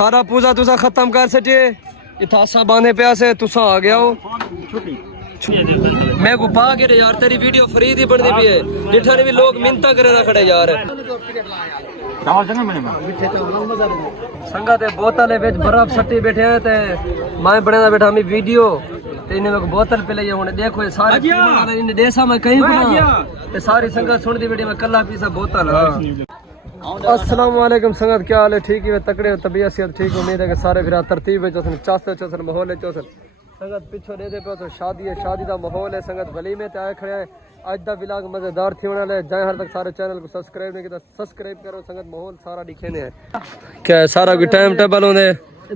सारा पूजा तुसा खत्म कर सके इतासा बांधे पे से तुसा आ गया हो मैं गुपा के यार तेरी वीडियो फ्री दी बनती भी है जिठने भी लोग मिन्नता करे ना खड़े यार संगत बोतल है बर्फ सट्टी बैठे हैं ते मैं बने बैठा हमें वीडियो इन्हें मेरे को बोतल पे लिया उन्हें देखो ये सारे इन्हें देसा मैं कहीं पे सारी संगत सुन दी बेटी मैं कल्ला पीसा बोतल। अस्सलाम वालेकुम संगत क्या हाल है ठीक है तकड़े तबीयत सेहत ठीक उम्मीद है कि सारे फिर तरतीब है चौसन चास्ते चौसन माहौल है चौसन संगत पिछो दे दे पे तो शादी है शादी का माहौल है संगत वलीमे ते आए खड़े हैं आज दा व्लॉग मजेदार थी होने वाला जाए हर तक सारे चैनल को सब्सक्राइब नहीं किया सब्सक्राइब करो संगत माहौल सारा दिखे ने क्या सारा की टाइम टेबल होने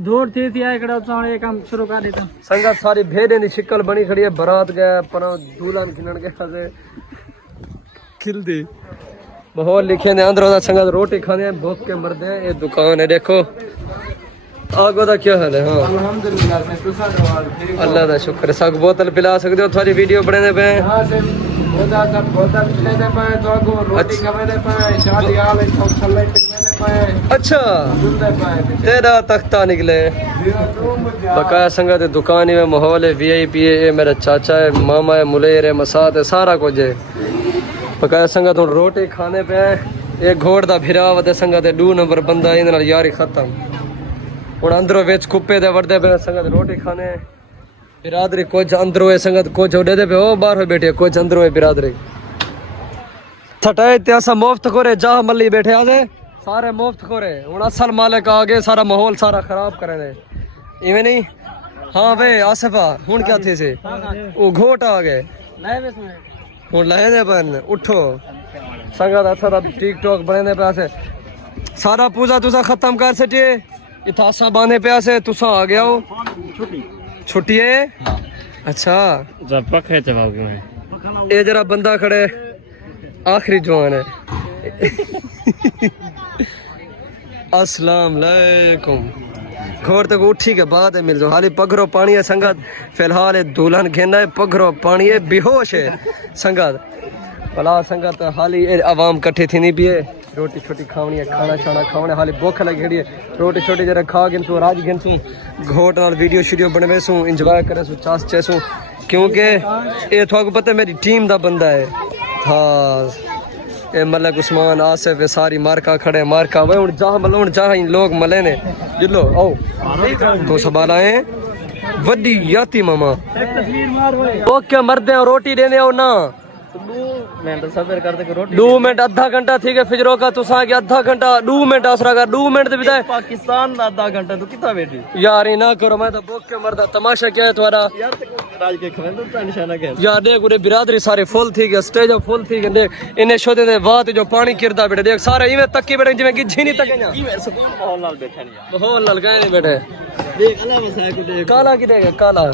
दूर थी आए खड़ा उठाने ये काम शुरू कर देता संगत सारी भेड़े दी शिकल बनी खड़ी है बारात गया पर दूल्हा खिलन गया से खिल दी माहौल लिखे ने अंदर संगत रोटी खाने भूख के मरदे हैं ये दुकान है देखो आगो दा क्या हाल है। हाँ अल्हम्दुलिल्लाह अल्लाह दा शुक्र है सब बोतल पिला सकते हो थोड़ी वीडियो बनाने पे अच्छा तेरा तख्ता निकले बकाया संगत दुकान में माहौल है VIP है मेरा चाचा है मामा है मुलेर है मसाद है सारा कुछ है बकाया संगत हूँ रोटी खाने पे एक घोड़ दा भिरावत है संगत 2 नंबर बंदा इन यारी खत्म हूँ अंदरों वेच कुप्पे दे वरदे पे संगत रोटी खाने बिरादरी कुछ अंदरों है संगत कुछ उड़े दे पे ओ बाहर बैठे कुछ अंदरों है बिरादरी थटाए त्यासा मुफ्त करे जा मल्ली बैठे आजे सारे मुफ्त करे हूँ असल मालिक आ गए सारा माहौल सारा खराब करे ने इवें नहीं। हाँ वे आसिफा हूँ क्या थे से वो घोट आ गए हूँ लाए दे पन उठो संगत अच्छा टिकटॉक बने पे से सारा पूजा तुसा खत्म कर सके इतासा बांधे पे से तुसा आ गया हो छुट्टी है। हाँ। अच्छा जब पक है जवाब ये जरा बंदा खड़े आखिरी जवान है अस्सलाम वालेकुम घोर तक उठी के बाद है मिल जाओ हाली पगरो पानी है संगत फिलहाल दुल्हन घेना है पगरो पानी है बेहोश है संगत भला संगत हाली आवाम कट्ठे थी नहीं पिए रोटी छोटी खावनी है खाना शाना खावने हाली भूख लगी है रोटी छोटी जरा खा गिनसू राज गिनसू घोट नाल वीडियो शीडियो बनवेसू इंजॉय करेसू चास चेसू क्योंकि ये थोड़ा पता है मेरी टीम दा बंदा है। हाँ ये मलक उस्मान आसिफ है सारी मार्का खड़े मार्का वे हुन जहां मल हुन जहां लोग मले ने जिलो आओ तो सवाल आए वड्डी याती मामा एक तस्वीर मार वो क्या मरदे रोटी देने आओ ना 2 मिनट आधा घंटा ठीक है फिजरो का तुसा के आधा घंटा 2 मिनट आसरा का 2 मिनट दे बिताए पाकिस्तान आधा घंटा तो कितना बैठी यार ये ना करो मैं तो भूख के मरदा तमाशा क्या है तुम्हारा यार राज के खवेंदो तो निशाना क्या यार देख पूरे बिरादरी सारे फुल थी गए स्टेज फुल थी गए देख इन्हें शोदे दे बात जो पानी किरदा बैठे देख सारे इवें तक्की बैठे जिवें कि झीनी तक ना इवें सुकून माहौल नाल बैठे नहीं माहौल नाल गए नहीं बैठे देख अल्लाह वसा को देख काला की देख काला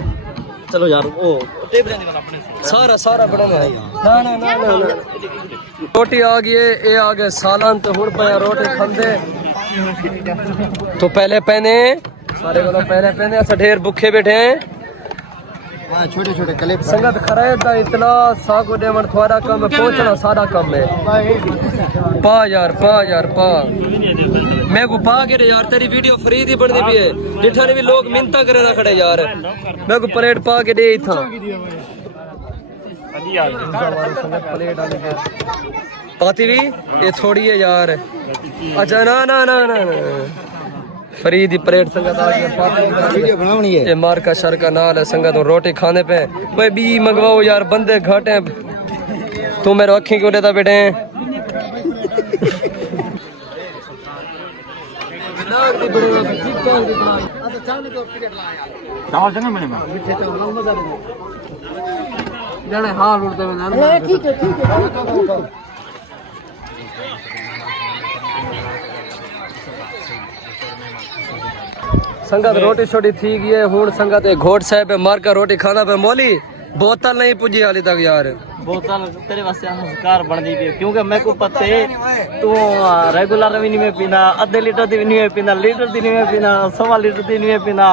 चलो यार ओ टेबल निकाल अपने से सारा बड़ा ना रोटी आ गई ये आ गए सालन तो हुन पे रोटी खांदे तो पहले पहने सारे वालों पहले पहने ऐसा ढेर भूखे बैठे हैं छोटे छोटे क्लिप संगत खरीद दा इतला सागो देवन थोड़ा कम पहुंचना सारा कम है पा यार पा मैं को पा के यार तेरी वीडियो फ्री दी बनती भी है जिठने भी लोग मिन्नता करे ना खड़े यार मैं को प्लेट पा के दे था प्लेट पाती भी ये थोड़ी है यार अच्छा ना फ्री दी प्लेट संगत आ गई वीडियो बनानी है ये मार का शर का नाल है संगत रोटी खाने पे भाई बी मंगवाओ यार बंदे घट हैं तू मेरे अखी क्यों देता बेटे संगत रोटी छोटी थी गई है हूं संगत घोट साहब मार का रोटी खाना पे मोली बोतल नहीं पुजी हाली तक यार बोतल तेरे वास्ते हंसकार बन दी क्योंकि मैं को पता है तू रेगुलर भी नहीं पीना आधे लीटर दी नहीं पीना लीटर दी नहीं पीना 1.25 लीटर दी नहीं पीना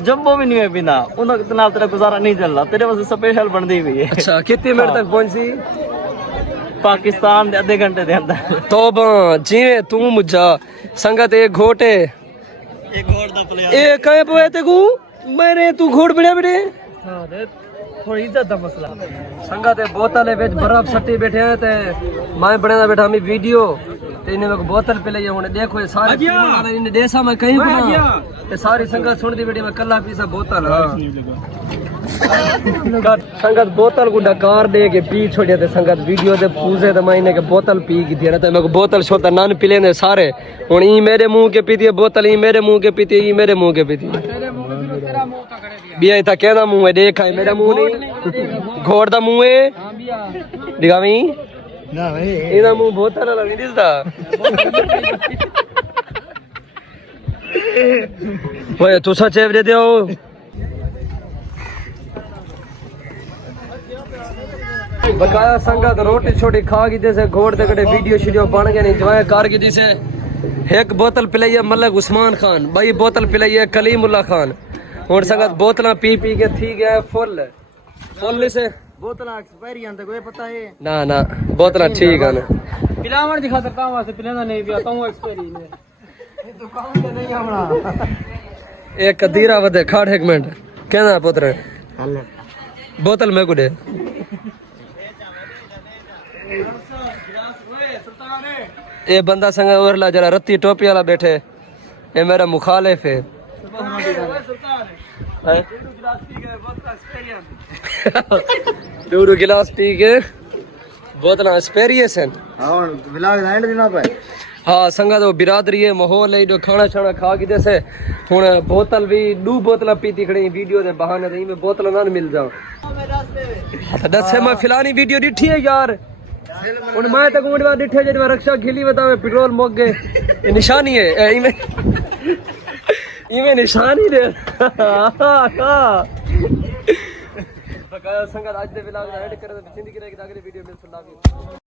जम्बो भी नहीं पीना उन्हें तेरा गुजारा नहीं चल रहा तेरे वास्ते स्पेशल बन दी हुई है। अच्छा कितने मिनट तक पहुंची पाकिस्तान दे आधे घंटे दे अंदर तो जीवे तू मुझा संगत एक घोटे एक घोड़ दा प्लेयर ए कहे पोए ते को मेरे तू घोड़ बड़े बड़े हां दे थोड़ी इज्जत दा मसला संगा ते बोतल विच बर्फ सट्टी बैठे हैं ते मैं बने बैठा मी वीडियो ते इने मेरे को बोतल पिलाई हुन देखो ये सारे पीने इने देसा मैं कहीं बना ते सारी संगत सुनदी बैठी मैं कल्ला पीसा बोतल हां संगत बोतल को डकार दे के पी छोड़िया ते संगत वीडियो दे पूजे ते मैं इने के बोतल पी की थी ना ते मेरे को बोतल छोता नान पिले ने सारे हुन ई मेरे मुंह के पीती है बोतल ई मेरे मुंह के पीती ई मेरे मुंह के पीती बिया था कहना मुंह है देख है मेरा मुंह नहीं घोड़ दा मुंह है दिखावी ना भाई इना मुंह बोतल वाला नहीं दिसदा ओए तू सच एवरे दे बकाया संगत रोटी छोटी खा की जैसे घोड़ दे कड़े वीडियो बन गए नहीं जवाए कार की जैसे एक बोतल पिलाई है मलिक उस्मान खान भाई बोतल पिलाई है कलीमुल्ला खान और संगत बोतल पी पी के थी गया फुल से बोतल एक्सपायरी आंदा कोई पता है ना ना बोतल ठीक है ना पिलावन दी खातर काम वास्ते पिलाना नहीं पिया ताऊ एक्सपायरी ने दुकान पे नहीं आना एक कदीरा वदे खाड़ एक मिनट कहना पुत्र बोतल में को दे ये बंदा संग ओरला जरा रत्ती टोपी वाला बैठे ये मेरा मुखालिफ है दूर गिलास पी के बोतल एक्सपीरियंस है हां व्लॉग एंड दिना पे हाँ संगा तो बिरादरी है माहौल है जो खाना छाना खा के जैसे हुन बोतल भी दो बोतल पीती खड़ी वीडियो दे बहाने ते में बोतल ना मिल जाओ दस मैं फिलानी वीडियो डिठी है यार उन मैं तक उड़वा डिठे जे रक्षा खिली बतावे पेट्रोल मोक गए निशानी है इमे निशानी दे बकाया संगा आज दे व्लॉग ऐड कर जिंदगी रे अगली वीडियो में सुना